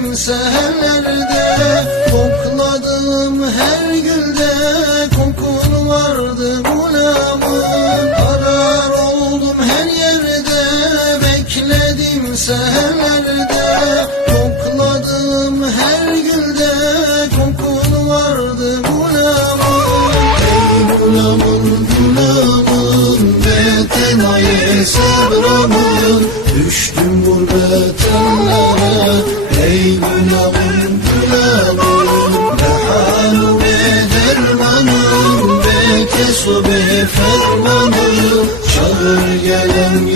seherlerde Kokladım her gülde kokun vardı gulamın Arar oldum her yerde bekledim seherlerde Kokladım her gülde kokun vardı gulamın Ey gulamın gulamın betenaye sebramın Düştüm gurbet Ey gulamın gulamın Ne halu be dermanım Be kesu be fermanım. Çağır gelen